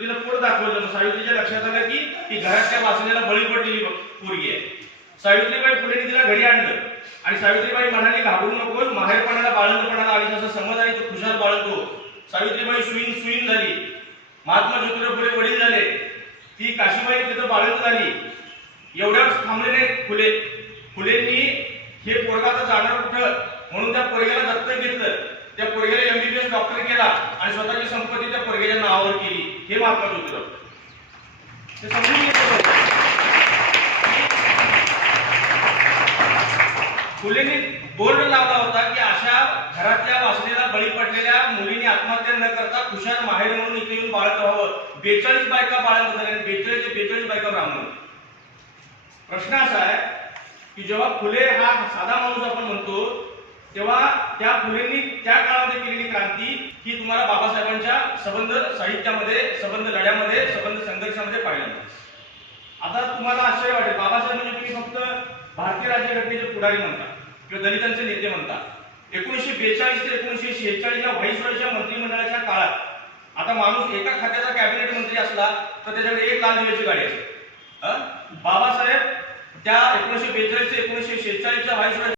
तिला पोट दाखवलं. सावित्रीच्या लक्षात आलं की ती घरातल्या वासनेला बळी पडलेली पोरगी आहे. सावित्रीबाई फुलेंनी तिला घरी आणलं आणि सावित्रीबाई म्हणाली, घाबरू नकोस, माहेरपणाला बाळंतपणाला आली तसं समज आहे तो खुशाल बाळगतो. सावित्रीबाई सुईन झाली. महात्मा ज्योतिराव फुले वडील झाले. ती काशीबाई तिथं बाळंत झाली. एवढ्याच थांबले नाही फुलेंनी हे पोरगा तर जाणार कुठं म्हणून त्या पोरग्याला दत्तक घेतलं. त्या पोरग्याला MBBS डॉक्टर केला आणि स्वतःची संपत्ती त्या पोरग्याच्या नावावर केली. हे महात्मा ज्योतिराव ते समजून घेतलं. फुलेंनी बोर्ड लावला होता की अशा घरातल्या वासनेला बळी पडलेल्या मुलींनी आत्महत्या न करता खुशाल माहेर म्हणून इथे येऊन बाळंत व्हावं. 42 बायका बाळंत झाल्या. 42 बायका ब्राह्मण. प्रश्न असा आहे की जेव्हा फुले हा साधा माणूस आपण म्हणतो तेव्हा त्या फुलेंनी त्या काळामध्ये केलेली क्रांती ही तुम्हाला बाबासाहेबांच्या सबंध साहित्यामध्ये, सबंध लढ्यामध्ये, सबंध संघर्षामध्ये पाहिलं. आता तुम्हाला आश्चर्य वाटेल, बाबासाहेब म्हणजे तुम्ही फक्त भारतीय राज्यघटनेचे पुढारी म्हणता किंवा दलितांचे नेते म्हणता. 1942 ते 1946 या व्हाईसरॉयच्या मंत्रिमंडळाच्या काळात आता माणूस एका खात्याचा कॅबिनेट मंत्री असला तर त्याच्याकडे एक लाल दिव्याची गाडी असते. बाबासाहेब त्या 1942 ते 1946 व्हाईसरॉय